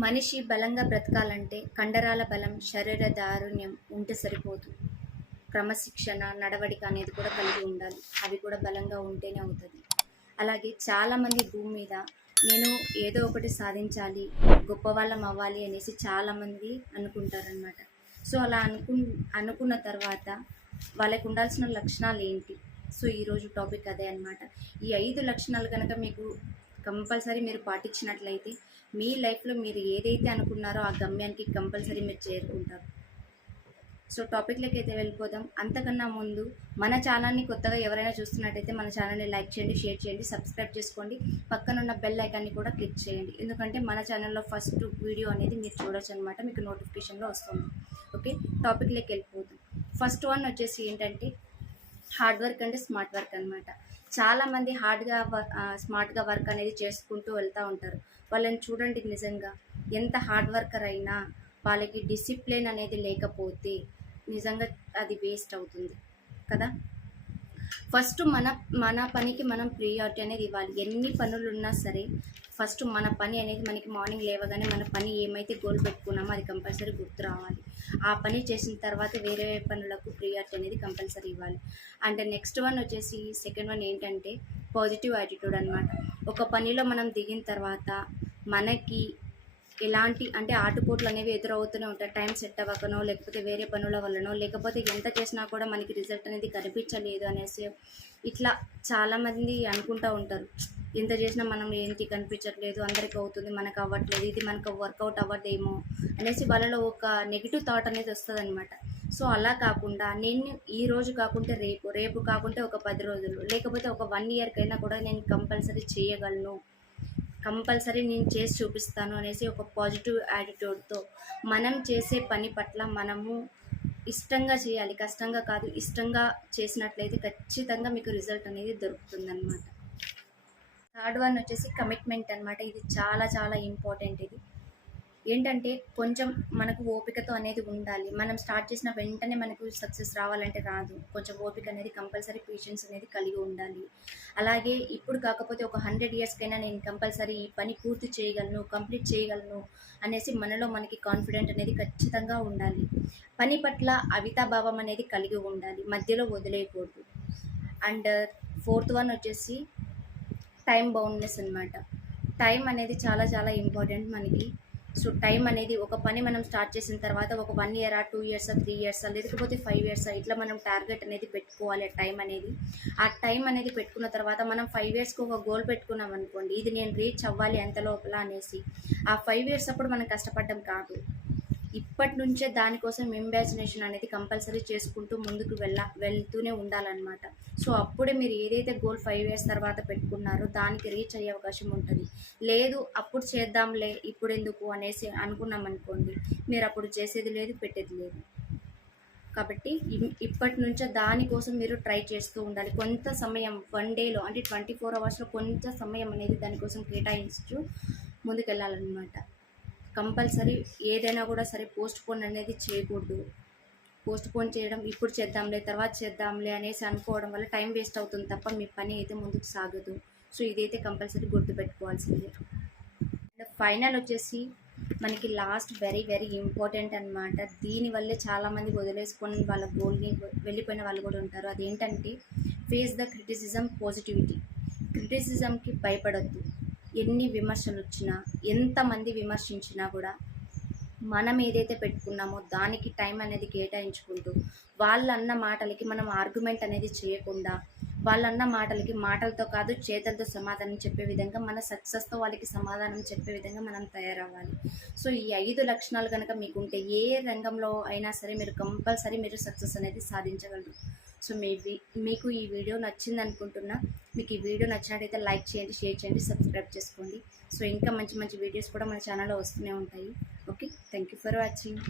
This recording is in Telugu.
మనిషి బలంగా బ్రతకాలంటే కండరాల బలం, శరీర దారుణ్యం ఉంటే సరిపోదు. క్రమశిక్షణ, నడవడిక అనేది కూడా కలిగి ఉండాలి. అవి కూడా బలంగా ఉంటేనే అవుతుంది. అలాగే చాలామంది భూమి మీద నేను ఏదో ఒకటి సాధించాలి, గొప్పవాళ్ళం అవ్వాలి అనేసి చాలామంది అనుకుంటారనమాట. సో అలా అనుకున్న తర్వాత వాళ్ళకు ఉండాల్సిన లక్షణాలు ఏంటి? సో ఈరోజు టాపిక్ అదే అనమాట. ఈ 5 లక్షణాలు కనుక మీకు కంపల్సరీ మీరు పాటించినట్లయితే మీ లైఫ్లో మీరు ఏదైతే అనుకున్నారో ఆ గమ్యానికి కంపల్సరీ మీరు చేరుకుంటారు. సో టాపిక్లోకి అయితే వెళ్ళిపోదాం. అంతకన్నా ముందు మన ఛానల్ని కొత్తగా ఎవరైనా చూస్తున్నట్టయితే మన ఛానల్ని లైక్ చేయండి, షేర్ చేయండి, సబ్స్క్రైబ్ చేసుకోండి. పక్కనున్న బెల్ ఐకాన్ని కూడా క్లిక్ చేయండి. ఎందుకంటే మన ఛానల్లో ఫస్ట్ వీడియో అనేది మీరు చూడొచ్చు అనమాట, మీకు నోటిఫికేషన్లో వస్తుంది. ఓకే, టాపిక్లోకి వెళ్ళిపోదాం. ఫస్ట్ వన్ వచ్చేసి ఏంటంటే hard work and smart work అనమాట. చాలామంది స్మార్ట్గా వర్క్ అనేది చేసుకుంటూ వెళ్తూ ఉంటారు. వాళ్ళని చూడండి, నిజంగా ఎంత హార్డ్ వర్కర్ అయినా వాళ్ళకి డిసిప్లిన్ అనేది లేకపోతే నిజంగా అది వేస్ట్ అవుతుంది కదా. ఫస్ట్ మన పనికి మనం ప్రియారిటీ అనేది ఇవ్వాలి. ఎన్ని పనులు ఉన్నా సరే ఫస్ట్ మన పని అనేది మనకి మార్నింగ్ లేవగానే మన పని ఏమైతే గోల్ పెట్టుకున్నామో అది కంపల్సరీ గుర్తు రావాలి. ఆ పని చేసిన తర్వాత వేరే పనులకు ప్రియారిటీ అనేది కంపల్సరీ ఇవ్వాలి. అండ్ నెక్స్ట్ వన్ వచ్చేసి సెకండ్ వన్ ఏంటంటే పాజిటివ్ యాటిట్యూడ్ అనమాట. ఒక పనిలో మనం దిగిన తర్వాత మనకి ఎలాంటి అంటే ఆటుపోట్లు అనేవి ఎదురవుతూనే ఉంటాయి. టైం సెట్ అవ్వకనో, లేకపోతే వేరే పనుల వల్లనో, లేకపోతే ఎంత చేసినా కూడా మనకి రిజల్ట్ అనేది కనిపించలేదు అనేసి ఇట్లా చాలామంది అనుకుంటూ ఉంటారు. ఎంత చేసినా మనం ఏంటి కనిపించట్లేదు, అందరికీ అవుతుంది, మనకు అవ్వట్లేదు, ఇది మనకు వర్కౌట్ అవ్వదేమో అనేసి వాళ్ళలో ఒక నెగిటివ్ థాట్ అనేది వస్తుంది అనమాట. సో అలా కాకుండా నేను ఈ రోజు కాకుంటే రేపు కాకుంటే ఒక 10 రోజులు, లేకపోతే ఒక 1 ఇయర్కైనా కూడా నేను కంపల్సరీ చేయగలను, కంపల్సరీ నేను చేసి చూపిస్తాను అనేసి ఒక పాజిటివ్ యాటిట్యూడ్తో మనం చేసే పని పట్ల మనము ఇష్టంగా చేయాలి. కష్టంగా కాదు, ఇష్టంగా చేసినట్లయితే ఖచ్చితంగా మీకు రిజల్ట్ అనేది దొరుకుతుందన్నమాట. థర్డ్ వన్ వచ్చేసి కమిట్మెంట్ అనమాట. ఇది చాలా చాలా ఇంపార్టెంట్. ఇది ఏంటంటే కొంచెం మనకు ఓపికతో అనేది ఉండాలి. మనం స్టార్ట్ చేసిన వెంటనే మనకు సక్సెస్ రావాలంటే రాదు. కొంచెం ఓపిక అనేది కంపల్సరీ, పేషెన్స్ అనేది కలిగి ఉండాలి. అలాగే ఇప్పుడు కాకపోతే ఒక 100 ఇయర్స్కైనా నేను కంపల్సరీ ఈ పని పూర్తి చేయగలను, కంప్లీట్ చేయగలను అనేసి మనలో మనకి కాన్ఫిడెంట్ అనేది ఖచ్చితంగా ఉండాలి. పని పట్ల అవితాభావం అనేది కలిగి ఉండాలి, మధ్యలో వదిలేయకూడదు. అండ్ ఫోర్త్ వన్ వచ్చేసి టైం బౌండ్నెస్ అనమాట. టైం అనేది చాలా చాలా ఇంపార్టెంట్ మనకి. సో టైం అనేది ఒక పని మనం స్టార్ట్ చేసిన తర్వాత ఒక 1 ఇయర్, 2 ఇయర్స్, 3 ఇయర్స్, లేకపోతే 5 ఇయర్స్ ఇట్లా మనం టార్గెట్ అనేది పెట్టుకోవాలి. టైం అనేది ఆ టైం అనేది పెట్టుకున్న తర్వాత మనం 5 ఇయర్స్కి ఒక గోల్ పెట్టుకున్నాం అనుకోండి, ఇది నేను రీచ్ అవ్వాలి ఎంత లోపల అనేసి. ఆ 5 ఇయర్స్ అప్పుడు మనం కష్టపడడం కాదు, ఇప్పటి నుంచే దానికోసం ఇమాజినేషన్ అనేది కంపల్సరీ చేసుకుంటూ ముందుకు వెళ్తూనే ఉండాలన్నమాట. సో అప్పుడే మీరు ఏదైతే గోల్ 5 ఇయర్స్ తర్వాత పెట్టుకున్నారో దానికి రీచ్ అయ్యే అవకాశం ఉంటుంది. లేదు అప్పుడు చేద్దాంలే ఇప్పుడు ఎందుకు అనేసి అనుకున్నాం అనుకోండి, మీరు అప్పుడు చేసేది లేదు, పెట్టేది లేదు. కాబట్టి ఇప్పటి నుంచే దానికోసం మీరు ట్రై చేస్తూ ఉండాలి. కొంత సమయం 1 డేలో అంటే 24 అవర్స్లో కొంత సమయం అనేది దానికోసం కేటాయించు ముందుకెళ్ళాలన్నమాట. కంపల్సరీ ఏదైనా కూడా సరే పోస్ట్ పోన్ అనేది చేయకూడదు. పోస్ట్ పోన్ చేయడం, ఇప్పుడు చేద్దాంలే, తర్వాత చేద్దాంలే అనేసి అనుకోవడం వల్ల టైం వేస్ట్ అవుతుంది తప్ప మీ పని అయితే ముందుకు సాగదు. సో ఇదైతే కంపల్సరీ గుర్తుపెట్టుకోవాల్సిందే. ఫైనల్ వచ్చేసి మనకి లాస్ట్ వెరీ వెరీ ఇంపార్టెంట్ అనమాట. దీనివల్లే చాలామంది వదిలేసుకొని వాళ్ళ గోల్ని వెళ్ళిపోయిన వాళ్ళు కూడా ఉంటారు. అదేంటంటే ఫేస్ ద క్రిటిసిజం పాజిటివిటీ. క్రిటిసిజంకి భయపడద్దు. ఎన్ని విమర్శలు వచ్చినా, ఎంతమంది విమర్శించినా కూడా మనం ఏదైతే పెట్టుకున్నామో దానికి టైం అనేది కేటాయించుకుంటూ వాళ్ళన్న మాటలకి మనం ఆర్గ్యుమెంట్ అనేది చేయకుండా, వాళ్ళన్న మాటలకి మాటలతో కాదు చేతులతో సమాధానం చెప్పే విధంగా, మన సక్సెస్తో వాళ్ళకి సమాధానం చెప్పే విధంగా మనం తయారవ్వాలి. సో ఈ 5 లక్షణాలు కనుక మీకుంటే ఏ రంగంలో అయినా సరే మీరు కంపల్సరీ మీరు సక్సెస్ అనేది సాధించగలరు. సో మీకు ఈ వీడియో నచ్చింది అనుకుంటున్నా. మీకు ఈ వీడియో నచ్చినట్టయితే లైక్ చేయండి, షేర్ చేయండి, సబ్స్క్రైబ్ చేసుకోండి. సో ఇంకా మంచి మంచి వీడియోస్ కూడా మన ఛానల్లో వస్తూనే ఉంటాయి. Okay, thank you for watching.